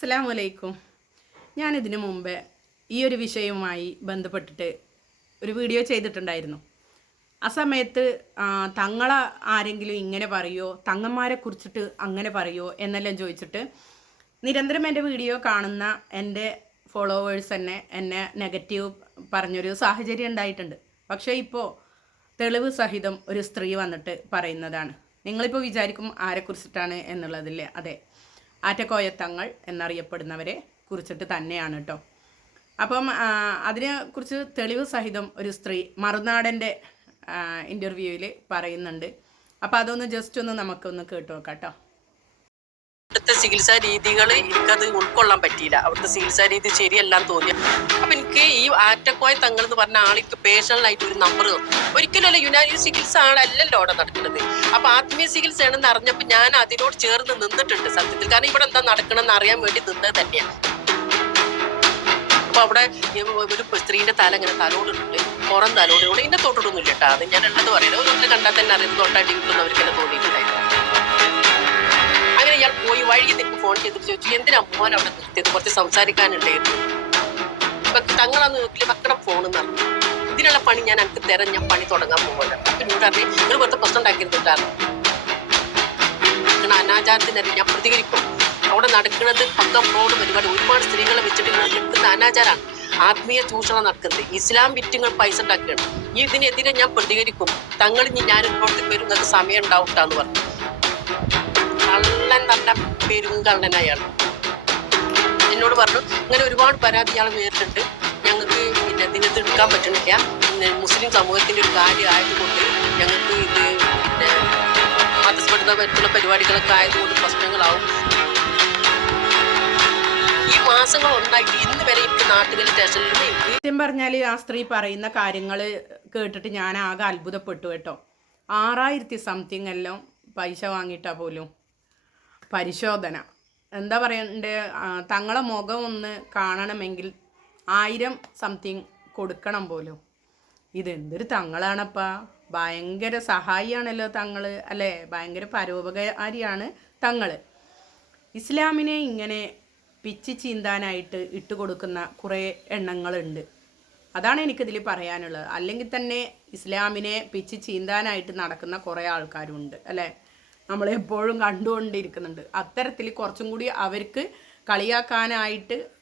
അസ്സാം വലൈക്കും ഞാനിതിനു മുമ്പേ ഈ ഒരു വിഷയവുമായി ബന്ധപ്പെട്ടിട്ട് ഒരു വീഡിയോ ചെയ്തിട്ടുണ്ടായിരുന്നു. ആ സമയത്ത് തങ്ങളെ ആരെങ്കിലും ഇങ്ങനെ പറയുമോ തങ്ങന്മാരെ കുറിച്ചിട്ട് അങ്ങനെ പറയുമോ എന്നെല്ലാം ചോദിച്ചിട്ട് നിരന്തരം എന്റെ വീഡിയോ കാണുന്ന എന്റെ ഫോളോവേഴ്സ് തന്നെ എന്നെ നെഗറ്റീവ് പറഞ്ഞൊരു സാഹചര്യം ഉണ്ടായിട്ടുണ്ട്. പക്ഷേ ഇപ്പോൾ തെളിവ് സഹിതം ഒരു സ്ത്രീ വന്നിട്ട് പറയുന്നതാണ്. നിങ്ങളിപ്പോൾ വിചാരിക്കും ആരെക്കുറിച്ചിട്ടാണ് എന്നുള്ളതില്ലേ? അതെ. ആറ്റക്കോയത്തങ്ങൾ എന്നറിയപ്പെടുന്നവരെ കുറിച്ചിട്ട് തന്നെയാണ് കേട്ടോ അപ്പം അതിനെക്കുറിച്ച് തെളിവ് സഹിതം ഒരു സ്ത്രീ മറുനാടന്റെ ഇന്റർവ്യൂവിൽ പറയുന്നുണ്ട്. അപ്പം അതൊന്ന് ജസ്റ്റ് ഒന്ന് നമുക്കൊന്ന് കേട്ടു നോക്കാം കേട്ടോ അവിടുത്തെ ചികിത്സാ രീതികൾ എനിക്കത് ഉൾക്കൊള്ളാൻ പറ്റിയില്ല. അവിടുത്തെ ചികിത്സാ രീതി ശരിയല്ലാന്ന് തോന്നി അപ്പൊ എനിക്ക് ഈ ആറ്റക്കോയ തങ്ങൾ എന്ന് പറഞ്ഞ ആൾക്ക് പേഴ്സണലായിട്ട് ഒരു നമ്പർ ഒരിക്കലും യുനാനി ചികിത്സ ആളല്ലല്ലോ അവിടെ നടക്കുന്നത്. അപ്പൊ ആത്മീയ ചികിത്സയാണെന്ന് അറിഞ്ഞപ്പോൾ ഞാൻ അതിനോട് ചേർന്ന് നിന്നിട്ടുണ്ട് സത്യത്തിൽ. കാരണം ഇവിടെ എന്താ നടക്കണമെന്ന് അറിയാൻ വേണ്ടി നിന്നത് തന്നെയാണ്. അപ്പൊ അവിടെ ഒരു സ്ത്രീന്റെ തല ഇങ്ങനെ തലോടുന്നുണ്ട്. പുറം തലോടുന്നുണ്ട്. എന്നെ തൊട്ടിട്ടൊന്നുമില്ല കേട്ടോ. അത് ഞാൻ ഉള്ളത് പറയുന്നത് ഒന്ന് കണ്ടാൽ തന്നെ അറിയുന്നത് തൊട്ടാട്ടി കിട്ടുന്നവർക്ക് എന്നെ തോന്നിയിട്ടുണ്ടായിരുന്നു. അങ്ങനെ ഇയാൾ പോയി വഴി നിൽക്കും. ഫോൺ ചെയ്തിട്ട് ചോദിച്ചു എന്തിനാ മോൻ അവിടെ നിർത്തിയത്? കുറച്ച് സംസാരിക്കാനുണ്ടായിരുന്നു. തങ്ങളന്ന് നോക്കില്ല മക്കളെ ഫോൺ നടന്നു ഇതിനുള്ള പണി ഞാൻ എനിക്ക് തരാൻ ഞാൻ പണി തുടങ്ങാൻ പോകുന്നത് അപ്പൊ പറഞ്ഞേ വെറുതെ പ്രശ്നം ഉണ്ടാക്കിയിരുന്നിട്ടാണ് അങ്ങനെ അനാചാരത്തിനെതിരെ ഞാൻ പ്രതികരിക്കും. അവിടെ നടക്കുന്നത് പക്കം റോഡ് പരിപാടി. ഒരുപാട് സ്ത്രീകളെ വെച്ചിട്ട് നിൽക്കുന്ന അനാചാരമാണ് ആത്മീയ ചൂഷണം നടക്കുന്നത് ഇസ്ലാം വിറ്റുകൾ പൈസ ഉണ്ടാക്കുകയാണ്. ഈ ഇതിനെതിരെ ഞാൻ പ്രതികരിക്കും. തങ്ങൾ ഇനി ഞാൻ ഇങ്ങോട്ട് വരും. നിങ്ങൾക്ക് സമയം ഉണ്ടാവട്ടാന്ന് പറഞ്ഞു. കള്ളൻ നല്ല പെരുങ്കള്ളൻ അയാൾ എന്നോട് പറഞ്ഞു ഇങ്ങനെ ഒരുപാട് പരാതി ഇയാൾ നേരിട്ടുണ്ട് പിന്നെ ഇതിനകത്ത് എടുക്കാൻ പിന്നെ മുസ്ലിം സമൂഹത്തിന്റെ ഒരു കാര്യമായതുകൊണ്ട് ഞങ്ങൾക്ക് ഇത് പിന്നെ പറ്റുന്ന പരിപാടികളൊക്കെ ആയതുകൊണ്ട് പ്രശ്നങ്ങളാവും. ഈ മാസങ്ങൾ വരെ സത്യം പറഞ്ഞാൽ ആ സ്ത്രീ പറയുന്ന കാര്യങ്ങൾ കേട്ടിട്ട് ഞാൻ ആകെ അത്ഭുതപ്പെട്ടു കേട്ടോ. ആറായിരത്തി സംതിങ് എല്ലാം പൈസ വാങ്ങിയിട്ടാ പോലും. പരിശോധന. എന്താ പറയണ്ടേ? തങ്ങളെ മുഖം ഒന്ന് കാണണമെങ്കിൽ ആയിരം സംതിങ് കൊടുക്കണം പോലും. ഇതെന്തൊരു തങ്ങളാണപ്പാ. ഭയങ്കര സഹായിയാണല്ലോ തങ്ങൾ അല്ലേ? ഭയങ്കര പരോപകാരിയാണ് തങ്ങൾ ഇസ്ലാമിനെ ഇങ്ങനെ പിച്ചി ചീന്താനായിട്ട് ഇട്ട് കൊടുക്കുന്ന കുറേ എണ്ണങ്ങളുണ്ട്. അതാണ് എനിക്കിതിൽ പറയാനുള്ളത്. അല്ലെങ്കിൽ തന്നെ ഇസ്ലാമിനെ പിച്ചി ചീന്താനായിട്ട് നടക്കുന്ന കുറേ ആൾക്കാരുണ്ട് അല്ലേ? നമ്മളെപ്പോഴും കണ്ടുകൊണ്ടിരിക്കുന്നുണ്ട്. അത്തരത്തിൽ കുറച്ചും കൂടി അവർക്ക് കളിയാക്കാനായിട്ട്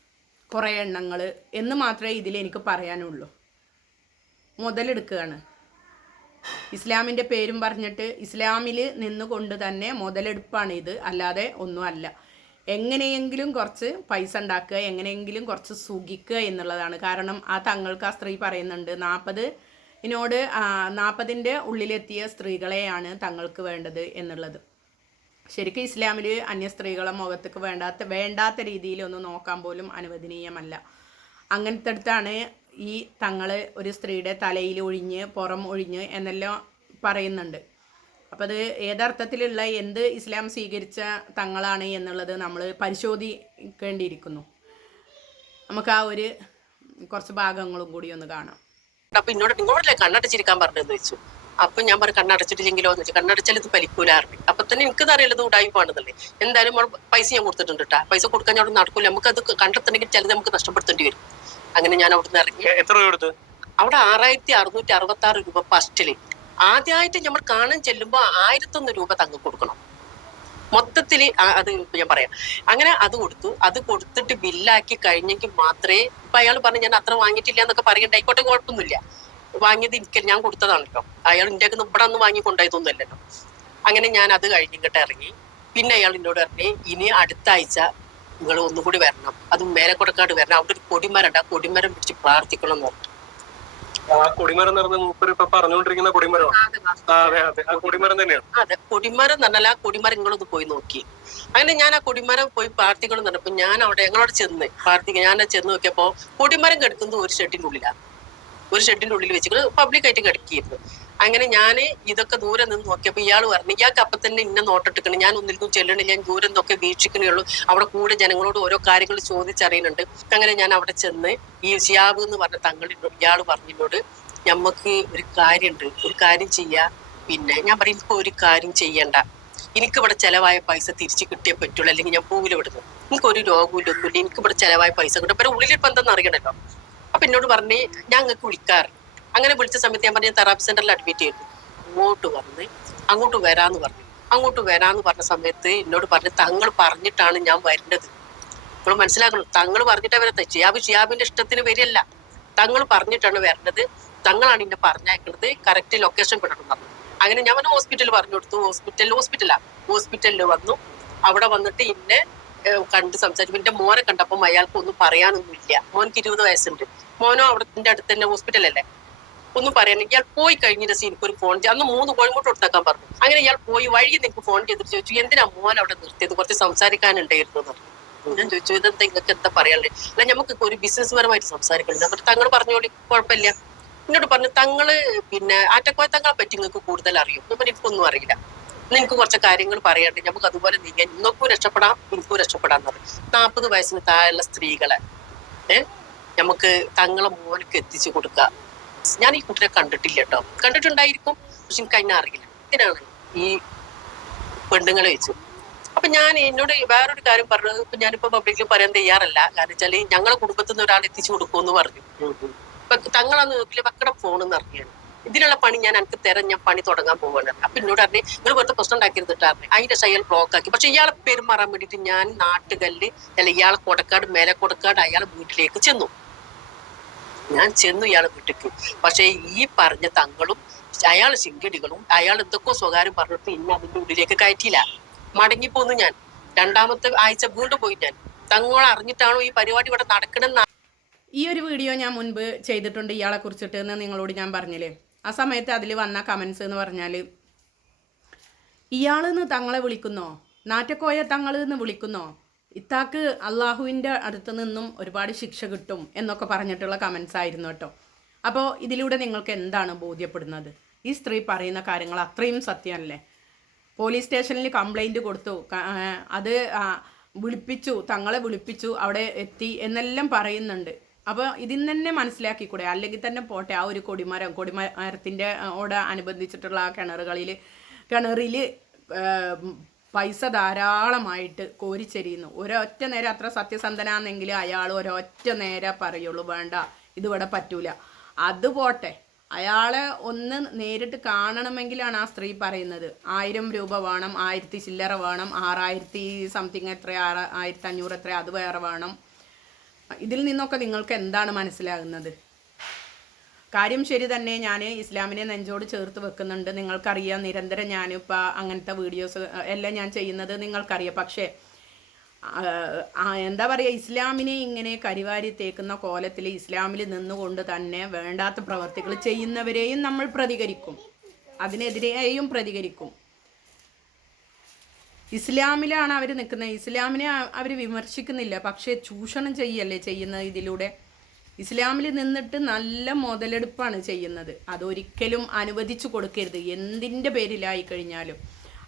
കുറേ എണ്ണങ്ങൾ എന്ന് മാത്രമേ ഇതിൽ എനിക്ക് പറയാനുള്ളൂ. മുതലെടുക്കുകയാണ് ഇസ്ലാമിന്റെ പേരും പറഞ്ഞിട്ട് ഇസ്ലാമിൽ നിന്നുകൊണ്ട് തന്നെ മുതലെടുപ്പാണ് ഇത്. അല്ലാതെ ഒന്നുമല്ല എങ്ങനെയെങ്കിലും കുറച്ച് പൈസ ഉണ്ടാക്കുക എങ്ങനെയെങ്കിലും കുറച്ച് സുഖിക്കുക എന്നുള്ളതാണ്. കാരണം ആ തങ്ങൾക്ക് ആ സ്ത്രീ പറയുന്നുണ്ട് നാൽപ്പത് ഇതിനോട് നാൽപ്പതിന്റെ ഉള്ളിലെത്തിയ സ്ത്രീകളെയാണ് തങ്ങൾക്ക് വേണ്ടത് എന്നുള്ളത്. ശരിക്കും ഇസ്ലാമിൽ അന്യ സ്ത്രീകളെ മുഖത്തേക്ക് വേണ്ടാത്ത വേണ്ടാത്ത രീതിയിലൊന്നും നോക്കാൻ പോലും അനുവദനീയമല്ല. അങ്ങനത്തെ അടുത്താണ് ഈ തങ്ങൾ ഒരു സ്ത്രീയുടെ തലയിൽ ഒഴിഞ്ഞ് പുറം ഒഴിഞ്ഞ് എന്നെല്ലാം പറയുന്നുണ്ട്. അപ്പം അത് ഏതർത്ഥത്തിലുള്ള എന്ത് ഇസ്ലാം സ്വീകരിച്ച തങ്ങളാണ് എന്നുള്ളത് നമ്മൾ പരിശോധിക്കേണ്ടിയിരിക്കുന്നു. നമുക്ക് ആ ഒരു കുറച്ച് ഭാഗങ്ങളും കൂടി ഒന്ന് കാണാം. അപ്പൊ ഇങ്ങോട്ടല്ലേ കണ്ണടച്ചിരിക്കാൻ പറഞ്ഞതെന്ന് വെച്ചു? അപ്പൊ ഞാൻ പറഞ്ഞു കണ്ണടച്ചിട്ടില്ലെങ്കിലോ? എന്ന് വെച്ചാൽ കണ്ണടച്ചാൽ ഇത് പലിക്കൂലായിരുന്നു അപ്പൊ തന്നെ എനിക്കത് ഉടായി ഉടായിപ്പാണെന്നല്ലേ എന്തായാലും പൈസ ഞാൻ കൊടുത്തിട്ടുണ്ട് കേട്ടാ പൈസ കൊടുക്കാൻ ഞാൻ അവിടെ നടക്കൂല. നമുക്ക് അത് കണ്ടെത്തണമെങ്കിൽ ചിലത് നമുക്ക് നഷ്ടപ്പെടുത്തേണ്ടി വരും. അങ്ങനെ ഞാൻ അവിടുന്ന് ഇറങ്ങി. എത്ര രൂപ അവിടെ ആറായിരത്തി അറുന്നൂറ്റി അറുപത്തി ആറ് രൂപ ഫസ്റ്റിൽ. ആദ്യമായിട്ട് നമ്മൾ കാണാൻ ചെല്ലുമ്പോൾ ആയിരത്തൊന്ന് രൂപ തങ്ങ കൊടുക്കണം. മൊത്തത്തിൽ അത് ഞാൻ പറയാം. അങ്ങനെ അത് കൊടുത്തു. അത് കൊടുത്തിട്ട് ബില്ലാക്കി കഴിഞ്ഞെങ്കിൽ മാത്രമേ ഇപ്പൊ അയാൾ പറഞ്ഞു ഞാൻ അത്ര വാങ്ങിയിട്ടില്ല എന്നൊക്കെ പറയണ്ട. ആയിക്കോട്ടെ കുഴപ്പമൊന്നുമില്ല. വാങ്ങിയത് എനിക്ക് ഞാൻ കൊടുത്തതാണല്ലോ. അയാൾ ഇന്ത്യ ഇവിടെ ഒന്ന് വാങ്ങി കൊണ്ടുപോയതൊന്നുമല്ലല്ലോ അങ്ങനെ ഞാൻ അത് കഴിഞ്ഞിങ്ങോട്ട് ഇറങ്ങി. പിന്നെ അയാൾ എന്നോട് പറഞ്ഞു ഇനി അടുത്ത ആഴ്ച നിങ്ങൾ ഒന്നുകൂടി വരണം. അത് മേലെ കൊടുക്കാണ്ട് വരണം. അവിടെ ഒരു കൊടിമരം ആ കൊടിമരം പിടിച്ച് പ്രാർത്ഥിക്കണം എന്ന് പറഞ്ഞു. ആ കൊടിമരം നടന്ന് മൂപ്പര് ഇപ്പൊ പറഞ്ഞുകൊണ്ടിരിക്കുന്ന കൊടിമരമാണ് ആ അതെ അതെ ആ കൊടിമരം തന്നെയാണ് അതെ. കൊടിമരം എന്ന് പറഞ്ഞാൽ ആ കൊടിമരം നിങ്ങളൊന്ന് പോയി നോക്കി. അങ്ങനെ ഞാൻ ആ കൊടിമരം പോയി പ്രാർത്ഥിക്കണം എന്ന് പറഞ്ഞപ്പോ ഞാൻ അവിടെ ഞങ്ങളവിടെ ചെന്ന് പ്രാർത്ഥിക്കുക ഞാൻ ചെന്ന് നോക്കിയപ്പോ കൊടിമരം കിടക്കുന്നത് ഒരു ഷെഡിന്റെ ഉള്ളിലാണ് ഒരു ഷെഡിന്റെ ഉള്ളിൽ വെച്ചിട്ട് പബ്ലിക് ആയിട്ട് കിടക്കിയിരുന്നു. അങ്ങനെ ഞാൻ ഇതൊക്കെ ദൂരെ നിന്ന് നോക്കിയപ്പോൾ ഇയാൾ പറഞ്ഞു ഇയാൾക്ക് അപ്പം തന്നെ ഇന്ന നോട്ടിട്ടിക്കണം ഞാൻ ഒന്നിലും ചെല്ലണില്ല ഞാൻ ദൂരം നോക്കി വീക്ഷിക്കണേ ഉള്ളൂ അവിടെ കൂടെ ജനങ്ങളോട് ഓരോ കാര്യങ്ങൾ ചോദിച്ചറിയുന്നുണ്ട്. അങ്ങനെ ഞാൻ അവിടെ ചെന്ന് ഈ ഷിയാബ് എന്ന് പറഞ്ഞ തങ്ങളിനോട് ഇയാൾ പറഞ്ഞിനോട് നമുക്ക് ഒരു കാര്യമുണ്ട് ഒരു കാര്യം ചെയ്യാ. പിന്നെ ഞാൻ പറയും ഇപ്പൊ ഒരു കാര്യം ചെയ്യണ്ട. എനിക്ക് ഇവിടെ ചെലവായ പൈസ തിരിച്ചു കിട്ടിയേ പറ്റുള്ളൂ. അല്ലെങ്കിൽ ഞാൻ പോകില്ല ഇവിടുന്ന് എനിക്കൊരു രോഗമില്ല ഒന്നുമില്ല. എനിക്ക് ഇവിടെ ചെലവായ പൈസ കിട്ടും. ഇപ്പൊ ഉള്ളിൽ ഇപ്പൊ എന്താണെന്ന് അറിയണല്ലോ? അപ്പൊ എന്നോട് പറഞ്ഞ് ഞാൻ അങ്ങക്ക് വിളിക്കാറ് അങ്ങനെ വിളിച്ച സമയത്ത് ഞാൻ പറഞ്ഞ തെറാപ്പി സെന്ററിൽ അഡ്മിറ്റ് ചെയ്തു. അങ്ങോട്ട് വന്ന് അങ്ങോട്ട് വരാന്ന് പറഞ്ഞു. അങ്ങോട്ട് വരാന്ന് പറഞ്ഞ സമയത്ത് എന്നോട് പറഞ്ഞ് തങ്ങൾ പറഞ്ഞിട്ടാണ് ഞാൻ വരേണ്ടത്. നമ്മൾ മനസ്സിലാക്കണം തങ്ങൾ പറഞ്ഞിട്ട് വരത്തെ. ഷിയാബ് ഷിയാബിന്റെ ഇഷ്ടത്തിന് വരില്ല തങ്ങൾ പറഞ്ഞിട്ടാണ് വരേണ്ടത്. തങ്ങളാണ് എന്നെ പറഞ്ഞയക്കുന്നത് കറക്റ്റ് ലൊക്കേഷൻ വിടണം അങ്ങനെ ഞാൻ ഹോസ്പിറ്റലിൽ പറഞ്ഞു കൊടുത്തു. ഹോസ്പിറ്റൽ ഹോസ്പിറ്റലാണ് ഹോസ്പിറ്റലിൽ വന്നു. അവിടെ വന്നിട്ട് ഇന്നെ കണ്ട് സംസാരിച്ചു. എന്റെ മോനെ കണ്ടപ്പം അയാൾക്ക് ഒന്നും പറയാനൊന്നുമില്ല. മോനക്ക് ഇരുപത് വയസ്സുണ്ട്. മോനോ അവിടെ അടുത്ത് തന്നെ ഹോസ്പിറ്റലല്ലേ ഒന്നും പറയാൻ ഇയാൾ പോയി കഴിഞ്ഞിട്ട് എനിക്ക് ഒരു ഫോൺ അന്ന് മൂന്ന് കോഴിമുട്ട് കൊടുത്തേക്കാൻ പറഞ്ഞു. അങ്ങനെ ഇയാൾ പോയി വഴി നിങ്ങൾക്ക് ഫോൺ ചെയ്തിട്ട് ചോദിച്ചു എന്തിനാ മോൻ അവിടെ നിർത്തിയത്? കുറച്ച് സംസാരിക്കാനുണ്ടായിരുന്നു എന്ന്. ഞാൻ ചോദിച്ചു ഇതെന്താ? നിങ്ങൾക്ക് എന്താ പറയാനുള്ളത്? അല്ല നമുക്ക് ഒരു ബിസിനസ് പരമായിട്ട് സംസാരിക്കണം എന്നിട്ട് തങ്ങൾ പറഞ്ഞോളി കുഴപ്പമില്ല. എന്നോട് പറഞ്ഞു തങ്ങൾ പിന്നെ ആറ്റക്കോയ തങ്ങളെ പറ്റി നിങ്ങൾക്ക് കൂടുതൽ അറിയും. എനിക്കൊന്നും അറിയില്ല. എന്നാ എനിക്ക് കുറച്ച് കാര്യങ്ങൾ പറയട്ടെ നമുക്ക് അതുപോലെ നീങ്ങാൻ നിങ്ങൾക്കും രക്ഷപ്പെടാം എനിക്കും രക്ഷപ്പെടാൻ പറയും. നാൽപ്പത് വയസ്സിന് താഴെയുള്ള സ്ത്രീകളെ ഏഹ് നമുക്ക് തങ്ങളെ മോനക്ക് എത്തിച്ചു കൊടുക്കുക ഞാൻ ഈ കുട്ടിനെ കണ്ടിട്ടില്ല കേട്ടോ. കണ്ടിട്ടുണ്ടായിരിക്കും പക്ഷെ എനിക്ക് അതിനെ അറിയില്ല. ഇതിനാണ് ഈ പെണ്ണുങ്ങളെ വെച്ചു? അപ്പൊ ഞാൻ എന്നോട് വേറൊരു കാര്യം പറഞ്ഞത് ഇപ്പൊ ഞാനിപ്പോ പബ്ലിക്കിൽ പറയാൻ തയ്യാറല്ല. കാരണം വെച്ചാൽ ഞങ്ങളെ കുടുംബത്തിൽ നിന്ന് ഒരാൾ എത്തിച്ചു കൊടുക്കുമെന്ന് പറഞ്ഞു. ഇപ്പൊ തങ്ങളന്ന് നോക്കില്ല മക്കളുടെ ഫോണെന്ന് അറിയാണ് ഇതിനുള്ള പണി ഞാൻ എനിക്ക് തരാൻ ഞാൻ പണി തുടങ്ങാൻ പോവാണ്. അപ്പൊ എന്നോട് പറഞ്ഞു നിങ്ങൾ വെറുതെ പ്രശ്നം ഉണ്ടാക്കിയിരുന്നിട്ടായിരുന്നു അതിന്റെ ശൈൽ ബ്ലോക്ക് ആക്കി. പക്ഷെ ഇയാളെ പെരുമാറാൻ വേണ്ടിയിട്ട് ഞാൻ നാട്ടുകല്ല് അല്ല ഇയാളെ കൊടക്കാട് മേലെ കൊടക്കാട് അയാളെ വീട്ടിലേക്ക് ചെന്നു. ഞാൻ ചെന്നു ഇയാളെ വീട്ടിക്ക് പക്ഷെ ഈ പറഞ്ഞ തങ്ങളും അയാൾ ശിങ്കടികളും അയാൾ എന്തൊക്കെയോ സ്വകാര്യം പറഞ്ഞിട്ട് ഇന്നെ അതിന്റെ ഉള്ളിലേക്ക് കയറ്റിയില്ല. മടങ്ങി പോന്നു ഞാൻ. രണ്ടാമത്തെ ആഴ്ച വീണ്ടും പോയി ഞാൻ. തങ്ങൾ അറിഞ്ഞിട്ടാണോ ഈ പരിപാടി ഇവിടെ നടക്കണമെന്ന് ഈ ഒരു വീഡിയോ ഞാൻ മുൻപ് ചെയ്തിട്ടുണ്ട് ഇയാളെ കുറിച്ചിട്ട് എന്ന് നിങ്ങളോട് ഞാൻ പറഞ്ഞില്ലേ? ആ സമയത്ത് അതിൽ വന്ന കമൻസ് എന്ന് പറഞ്ഞാൽ ഇയാളെന്ന് തങ്ങളെ വിളിക്കുന്നോ? നാറ്റക്കോയ തങ്ങൾ എന്ന് വിളിക്കുന്നോ? ഇത്താക്ക് അള്ളാഹുവിന്റെ അടുത്ത് നിന്നും ഒരുപാട് ശിക്ഷ കിട്ടും എന്നൊക്കെ പറഞ്ഞിട്ടുള്ള കമൻസ് ആയിരുന്നു കേട്ടോ. അപ്പോൾ ഇതിലൂടെ നിങ്ങൾക്ക് എന്താണ് ബോധ്യപ്പെടുന്നത്? ഈ സ്ത്രീ പറയുന്ന കാര്യങ്ങൾ അത്രയും സത്യമല്ലേ? പോലീസ് സ്റ്റേഷനിൽ കംപ്ലൈന്റ് കൊടുത്തു. അത് വിളിപ്പിച്ചു തങ്ങളെ വിളിപ്പിച്ചു അവിടെ എത്തി എന്നെല്ലാം പറയുന്നുണ്ട്. അപ്പോൾ ഇതിൽ നിന്ന് തന്നെ മനസ്സിലാക്കിക്കൂടെ? അല്ലെങ്കിൽ തന്നെ പോട്ടെ ആ ഒരു കൊടിമരം കൊടിമരത്തിന്റെ ഓട് അനുബന്ധിച്ചിട്ടുള്ള ആ കിണറുകളിൽ കിണറിൽ പൈസ ധാരാളമായിട്ട് കോരിച്ചെരിയുന്നു. ഒരൊറ്റ നേരം അത്ര സത്യസന്ധനാണെങ്കിൽ അയാൾ ഒരൊറ്റ നേരം പറയുള്ളൂ വേണ്ട ഇതിവിടെ പറ്റൂല. അത് പോട്ടെ. അയാളെ ഒന്ന് നേരിട്ട് കാണണമെങ്കിലാണ് ആ സ്ത്രീ പറയുന്നത്. ആയിരം രൂപ വേണം ആയിരത്തി ചില്ലറ വേണം ആറായിരത്തി സംതിങ് എത്ര ആറ് ആയിരത്തി അഞ്ഞൂറ് എത്ര അത് വേറെ വേണം. ഇതിൽ നിന്നൊക്കെ നിങ്ങൾക്ക് എന്താണ് മനസ്സിലാകുന്നത്? കാര്യം ശരി തന്നെ ഞാൻ ഇസ്ലാമിനെ നെഞ്ചോട് ചേർത്ത് വെക്കുന്നുണ്ട്. നിങ്ങൾക്കറിയാം നിരന്തരം ഞാനിപ്പോൾ അങ്ങനത്തെ വീഡിയോസ് എല്ലാം ഞാൻ ചെയ്യുന്നത് നിങ്ങൾക്കറിയാം. പക്ഷേ എന്താ പറയുക ഇസ്ലാമിനെ ഇങ്ങനെ കരിവാരി തേക്കുന്ന കോലത്തിൽ ഇസ്ലാമിൽ നിന്നുകൊണ്ട് തന്നെ വേണ്ടാത്ത പ്രവർത്തികൾ ചെയ്യുന്നവരെയും നമ്മൾ പ്രതികരിക്കും. അതിനെതിരെയും പ്രതികരിക്കും. ഇസ്ലാമിലാണ് അവർ നിൽക്കുന്നത്. ഇസ്ലാമിനെ അവർ വിമർശിക്കുന്നില്ല. പക്ഷേ ചൂഷണം ചെയ്യല്ലേ ചെയ്യുന്നത് ഇതിലൂടെ? ഇസ്ലാമിൽ നിന്നിട്ട് നല്ല മുതലെടുപ്പാണ് ചെയ്യുന്നത്. അതൊരിക്കലും അനുവദിച്ചു കൊടുക്കരുത്. എന്തിന്റെ പേരിലായി കഴിഞ്ഞാലും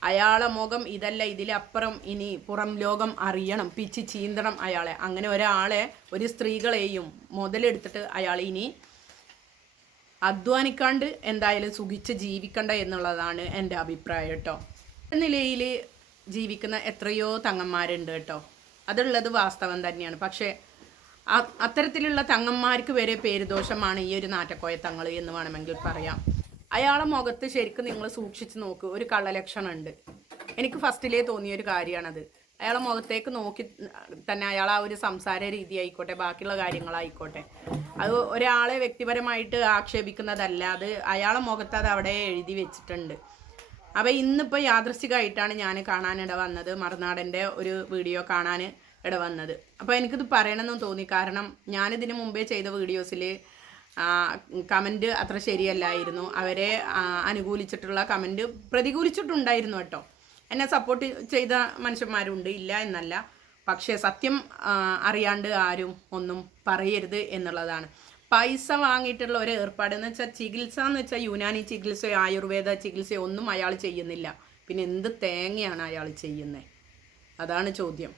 അയാളെ മുഖം ഇതല്ല ഇതിലപ്പുറം ഇനി പുറം ലോകം അറിയണം. പിച്ച് ചീന്തണം അയാളെ. അങ്ങനെ ഒരാളെ ഒരു സ്ത്രീകളെയും മുതലെടുത്തിട്ട് അയാൾ ഇനി അധ്വാനിക്കാണ്ട് എന്തായാലും സുഖിച്ച് ജീവിക്കണ്ട എന്നുള്ളതാണ് എന്റെ അഭിപ്രായം കേട്ടോ. നിലയിൽ ജീവിക്കുന്ന എത്രയോ തങ്ങന്മാരുണ്ട് കേട്ടോ. അതുള്ളത് വാസ്തവം തന്നെയാണ്. പക്ഷേ അത്തരത്തിലുള്ള തങ്ങന്മാർക്ക് വരെ പേരുദോഷമാണ് ഈ ഒരു നാറ്റക്കോയ തങ്ങൾ എന്ന് വേണമെങ്കിൽ പറയാം. അയാളെ മുഖത്ത് ശരിക്കും നിങ്ങൾ സൂക്ഷിച്ച് നോക്ക്. ഒരു കള്ളലക്ഷണമുണ്ട്. എനിക്ക് ഫസ്റ്റിലേ തോന്നിയ ഒരു കാര്യമാണത്. അയാളെ മുഖത്തേക്ക് നോക്കി തന്നെ അയാൾ ആ ഒരു സംസാര രീതി ആയിക്കോട്ടെ ബാക്കിയുള്ള കാര്യങ്ങളായിക്കോട്ടെ. അത് ഒരാളെ വ്യക്തിപരമായിട്ട് ആക്ഷേപിക്കുന്നതല്ല. അത് അയാളെ മുഖത്ത് അത് അവിടെ എഴുതി വെച്ചിട്ടുണ്ട്. അപ്പോൾ ഇന്നിപ്പോൾ യാദൃശികമായിട്ടാണ് ഞാൻ കാണാനിട വന്നത്. മറുനാടന്റെ ഒരു വീഡിയോ കാണാൻ ഇട വന്നത്. അപ്പോൾ എനിക്കിത് പറയണമെന്ന് തോന്നി. കാരണം ഞാനിതിന് മുമ്പേ ചെയ്ത വീഡിയോസിൽ കമന്റ് അത്ര ശരിയല്ലായിരുന്നു. അവരെ അനുകൂലിച്ചിട്ടുള്ള കമന്റ് പ്രതികൂലിച്ചിട്ടുണ്ടായിരുന്നു കേട്ടോ. എന്നെ സപ്പോർട്ട് ചെയ്ത മനുഷ്യന്മാരുണ്ട്. ഇല്ല എന്നല്ല. പക്ഷേ സത്യം അറിയാണ്ട് ആരും ഒന്നും പറയരുത് എന്നുള്ളതാണ്. പൈസ വാങ്ങിയിട്ടുള്ള ഒരു ഏർപ്പാട്. എന്ന് വെച്ചാൽ ചികിത്സ എന്ന് വെച്ചാൽ യുനാനി ചികിത്സയോ ആയുർവേദ ചികിത്സയോ ഒന്നും അയാൾ ചെയ്യുന്നില്ല. പിന്നെ എന്ത് തേങ്ങയാണ് അയാൾ ചെയ്യുന്നത് അതാണ് ചോദ്യം.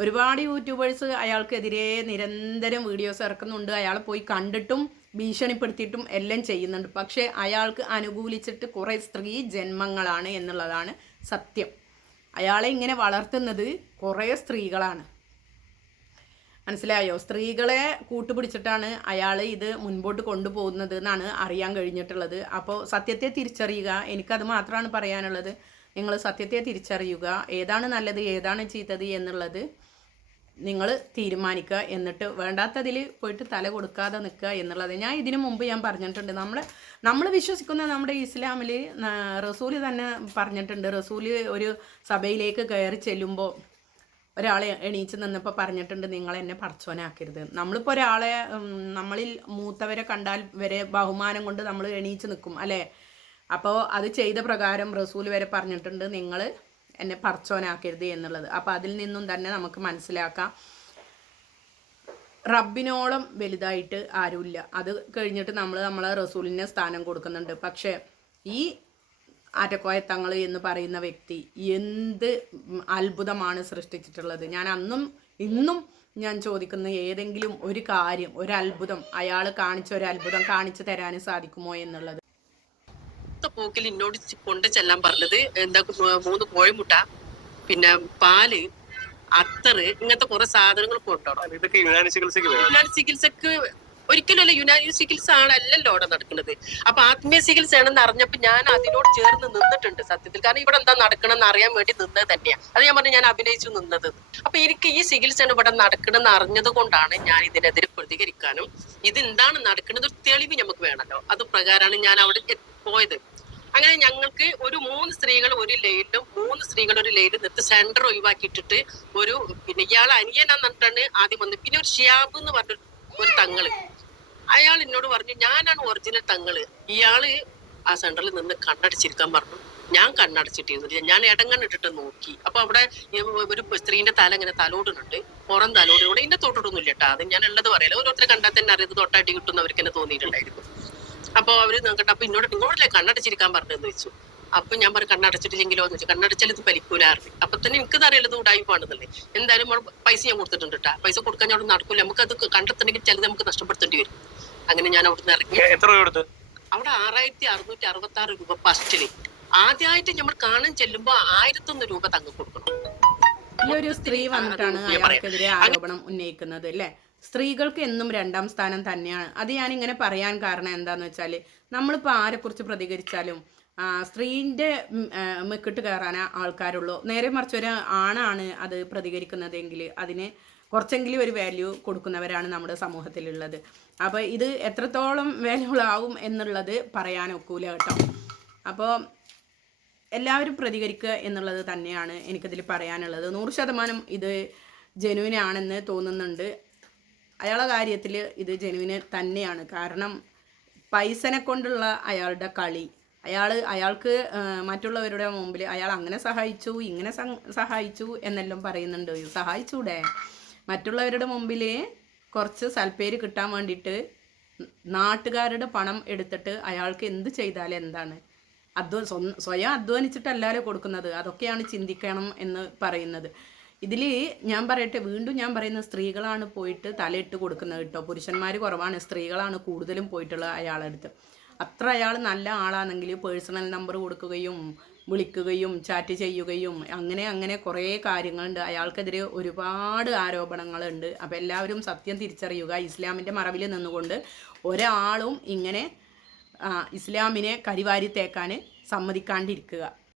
ഒരുപാട് യൂട്യൂബേഴ്സ് അയാൾക്കെതിരെ നിരന്തരം വീഡിയോസ് ഇറക്കുന്നുണ്ട്. അയാൾ പോയി കണ്ടിട്ടും ഭീഷണിപ്പെടുത്തിയിട്ടും എല്ലാം ചെയ്യുന്നുണ്ട്. പക്ഷേ അയാൾക്ക് അനുകൂലിച്ചിട്ട് കുറേ സ്ത്രീ ജന്മങ്ങളാണ് എന്നുള്ളതാണ് സത്യം. അയാളെ ഇങ്ങനെ വളർത്തുന്നത് കുറേ സ്ത്രീകളാണ്. മനസ്സിലായോ? സ്ത്രീകളെ കൂട്ടുപിടിച്ചിട്ടാണ് അയാൾ ഇത് മുൻപോട്ട് കൊണ്ടുപോകുന്നത് എന്നാണ് അറിയാൻ കഴിഞ്ഞിട്ടുള്ളത്. അപ്പോൾ സത്യത്തെ തിരിച്ചറിയുക എനിക്കത് മാത്രമാണ് പറയാനുള്ളത്. നിങ്ങൾ സത്യത്തെ തിരിച്ചറിയുക ഏതാണ് നല്ലത് ഏതാണ് ചീത്തത് എന്നുള്ളത് നിങ്ങൾ തീരുമാനിക്കുക എന്നിട്ട് വേണ്ടാത്തതിൽ പോയിട്ട് തല കൊടുക്കാതെ നിൽക്കുക എന്നുള്ളത് ഞാൻ ഇതിനു മുമ്പ് ഞാൻ പറഞ്ഞിട്ടുണ്ട്. നമ്മൾ നമ്മൾ വിശ്വസിക്കുന്ന നമ്മുടെ ഇസ്ലാമിൽ റസൂൽ തന്നെ പറഞ്ഞിട്ടുണ്ട്. റസൂൽ ഒരു സഭയിലേക്ക് കയറി ചെല്ലുമ്പോൾ ഒരാളെ എണീച്ച് നിന്നപ്പോൾ പറഞ്ഞിട്ടുണ്ട് നിങ്ങൾ എന്നെ പടച്ചോനാക്കരുത്. നമ്മളിപ്പോൾ ഒരാളെ നമ്മളിൽ മൂത്തവരെ കണ്ടാൽ വരെ ബഹുമാനം കൊണ്ട് നമ്മൾ എണീച്ച് നിൽക്കും അല്ലേ? അപ്പോൾ അത് ചെയ്ത പ്രകാരം റസൂൽ വരെ പറഞ്ഞിട്ടുണ്ട് നിങ്ങൾ എന്നെ പടച്ചോനാക്കരുത് എന്നുള്ളത്. അപ്പോൾ അതിൽ നിന്നും തന്നെ നമുക്ക് മനസ്സിലാക്കാം. റബ്ബിനോളം വലുതായിട്ട് ആരുമില്ല. അത് കഴിഞ്ഞിട്ട് നമ്മൾ നമ്മളെ റസൂലിന് സ്ഥാനം കൊടുക്കുന്നുണ്ട്. പക്ഷേ ഈ ആറ്റക്കോയത്തങ്ങൾ എന്ന് പറയുന്ന വ്യക്തി എന്ത് അത്ഭുതമാണ് സൃഷ്ടിച്ചിട്ടുള്ളത്. ഞാൻ അന്നും ഇന്നും ഞാൻ ചോദിക്കുന്ന ഏതെങ്കിലും ഒരു കാര്യം ഒരു അത്ഭുതം അയാൾ കാണിച്ച ഒരു അത്ഭുതം കാണിച്ചു തരാൻ സാധിക്കുമോ എന്നുള്ളത്. പോക്കിൽ എന്നോട് കൊണ്ട് ചെല്ലാൻ പറഞ്ഞത് എന്താ മൂന്ന് കോഴിമുട്ട പിന്നെ പാൽ അത്തറ് ഇങ്ങനത്തെ കുറെ സാധനങ്ങൾ കൊണ്ടോ ഇതൊക്കെ യുനാനി ചികിത്സയ്ക്ക് യുനാനി ചികിത്സക്ക് ഒരിക്കലല്ല യുനാനി ചികിത്സ ആണ് അല്ലല്ലോ അവിടെ നടക്കുന്നത്. അപ്പൊ ആത്മീയ ചികിത്സയാണെന്ന് അറിഞ്ഞപ്പോ ഞാൻ അതിനോട് ചേർന്ന് നിന്നിട്ടുണ്ട് സത്യത്തിൽ. കാരണം ഇവിടെ എന്താ നടക്കണമെന്ന് അറിയാൻ വേണ്ടി നിന്നത് തന്നെയാണ് അത് ഞാൻ പറഞ്ഞു ഞാൻ അഭിനയിച്ചു നിന്നത്. അപ്പൊ എനിക്ക് ഈ ചികിത്സയാണ് ഇവിടെ നടക്കണമെന്ന് അറിഞ്ഞത് കൊണ്ടാണ് ഞാൻ ഇതിനെതിരെ പ്രതികരിക്കാനും ഇത് എന്താണ് നടക്കുന്നത് ഒരു തെളിവ് നമുക്ക് വേണമല്ലോ അത് പ്രകാരമാണ് ഞാൻ അവിടെ പോയത്. അങ്ങനെ ഞങ്ങൾക്ക് ഒരു മൂന്ന് സ്ത്രീകൾ ഒരു ലൈനിലും മൂന്ന് സ്ത്രീകൾ ഒരു ലൈനിൽ നിർത്തി സെന്റർ ഒഴിവാക്കിയിട്ടിട്ട് ഒരു പിന്നെ ഇയാൾ അനിയനാന്ന് പറഞ്ഞിട്ടാണ് ആദ്യം വന്നത്. പിന്നെ ഒരു ഷിയാബ് എന്ന് പറഞ്ഞ ഒരു തങ്ങൾ. അയാൾ എന്നോട് പറഞ്ഞു ഞാനാണ് ഒറിജിനൽ തങ്ങൾ. ഇയാൾ ആ സെന്ററിൽ നിന്ന് കണ്ണടച്ചിരിക്കാൻ പറഞ്ഞു. ഞാൻ കണ്ണടച്ചിട്ടിരുന്നില്ല. ഞാൻ ഇടങ്ങണ്ണിട്ടിട്ട് നോക്കി. അപ്പൊ അവിടെ ഒരു സ്ത്രീന്റെ തല ഇങ്ങനെ തലോടുന്നുണ്ട്. പുറം തലോടുകൂടെ ഇതിന്റെ തൊട്ടിട്ടൊന്നുമില്ല കേട്ടോ. അത് ഞാൻ ഉള്ളത് പറയല. ഓരോരുത്തരെ കണ്ടാൽ തന്നെ അറിയത് തൊട്ടാട്ടി കിട്ടുന്നവർക്ക് എന്നെ തോന്നിയിട്ടുണ്ടായിരുന്നു അപ്പൊ അവർ നോക്കട്ടെ. അപ്പൊ ഇന്നോട് ഇങ്ങോട്ടല്ലേ കണ്ണടച്ചിരിക്കാൻ പറഞ്ഞതെന്ന് വെച്ചു. അപ്പൊ ഞാൻ പറഞ്ഞു കണ്ണടച്ചിട്ടില്ലെങ്കിലോ? എന്ന് വെച്ചു കണ്ണടച്ചാൽ ഇത് പലിക്കൂലായിരുന്നു അപ്പൊ തന്നെ എനിക്കത് അറിയുള്ളത് ഉടായ്പാണെന്നല്ലേ എന്തായാലും നമ്മൾ പൈസ ഞാൻ കൊടുത്തിട്ടുണ്ട് കേട്ടാ പൈസ കൊടുക്കാൻ അവിടെ നടക്കൂല. നമുക്ക് അത് കണ്ടെത്തണമെങ്കിൽ ചിലത് നമുക്ക് നഷ്ടപ്പെടുത്തേണ്ടി വരും. അങ്ങനെ ഞാൻ അവിടുന്ന് ഇറങ്ങി. എത്ര രൂപ കൊടുത്ത്? അവിടെ ആറായിരത്തി അറുന്നൂറ്റി അറുപത്തി ആറ് രൂപ ഫസ്റ്റിൽ ആദ്യമായിട്ട് നമ്മൾ കാണാൻ ചെല്ലുമ്പോ ആയിരത്തൊന്ന് രൂപ തങ്ങ് കൊടുക്കണം. ഈ ഒരു സ്ത്രീ വന്നിട്ടാണ് ഞാൻ. അയാൾക്കെതിരെ ആരോപണം ഉന്നയിക്കുന്നത് അല്ലേ? സ്ത്രീകൾക്ക് എന്നും രണ്ടാം സ്ഥാനം തന്നെയാണ്. അത് ഞാൻ ഇങ്ങനെ പറയാൻ കാരണം എന്താന്ന് വെച്ചാൽ നമ്മളിപ്പോൾ ആരെക്കുറിച്ച് പ്രതികരിച്ചാലും സ്ത്രീന്റെ മെക്കിട്ട് കയറാൻ ആൾക്കാരുള്ളൂ. നേരെ മറിച്ച് ഒരു ആണാണ് അത് പ്രതികരിക്കുന്നതെങ്കിൽ അതിന് കുറച്ചെങ്കിലും ഒരു വാല്യൂ കൊടുക്കുന്നവരാണ് നമ്മുടെ സമൂഹത്തിലുള്ളത്. അപ്പോൾ ഇത് എത്രത്തോളം വാല്യൂബിൾ ആവും എന്നുള്ളത് പറയാനൊക്കൂല കേട്ടോ. അപ്പോൾ എല്ലാവരും പ്രതികരിക്കുക എന്നുള്ളത് തന്നെയാണ് എനിക്കതിൽ പറയാനുള്ളത്. നൂറ് ശതമാനം ഇത് ജനുവിനാണെന്ന് തോന്നുന്നുണ്ട്. അയാളെ കാര്യത്തിൽ ഇത് ജനുവിന് തന്നെയാണ്. കാരണം പൈസനെ കൊണ്ടുള്ള അയാളുടെ കളി. അയാൾ അയാൾക്ക് മറ്റുള്ളവരുടെ മുമ്പിൽ അയാൾ അങ്ങനെ സഹായിച്ചു ഇങ്ങനെ സഹായിച്ചു എന്നെല്ലാം പറയുന്നുണ്ട്. സഹായിച്ചൂടെ? മറ്റുള്ളവരുടെ മുമ്പിൽ കുറച്ച് സൽപ്പേര് കിട്ടാൻ വേണ്ടിയിട്ട് നാട്ടുകാരുടെ പണം എടുത്തിട്ട് അയാൾക്ക് എന്ത് ചെയ്താൽ എന്താണ്? അധ്വ സ്വ- സ്വയം അധ്വാനിച്ചിട്ടല്ലാലോ കൊടുക്കുന്നത്. അതൊക്കെയാണ് ചിന്തിക്കണം എന്ന് പറയുന്നത്. ഇതിൽ ഞാൻ പറയട്ടെ വീണ്ടും ഞാൻ പറയുന്ന സ്ത്രീകളാണ് പോയിട്ട് തലയിട്ട് കൊടുക്കുന്നത് കേട്ടോ. പുരുഷന്മാർ കുറവാണ് സ്ത്രീകളാണ് കൂടുതലും പോയിട്ടുള്ള അയാളുടെ അടുത്ത് അത്ര അയാൾ നല്ല ആളാണെങ്കിൽ പേഴ്സണൽ നമ്പർ കൊടുക്കുകയും വിളിക്കുകയും ചാറ്റ് ചെയ്യുകയും അങ്ങനെ അങ്ങനെ കുറേ കാര്യങ്ങളുണ്ട്. അയാൾക്കെതിരെ ഒരുപാട് ആരോപണങ്ങളുണ്ട്. അപ്പോൾ എല്ലാവരും സത്യം തിരിച്ചറിയുക. ഇസ്ലാമിന്റെ മറവിൽ നിന്നുകൊണ്ട് ഒരാളും ഇങ്ങനെ ഇസ്ലാമിനെ കരിവാരി തേക്കാൻ സമ്മതിക്കാണ്ടിരിക്കുക.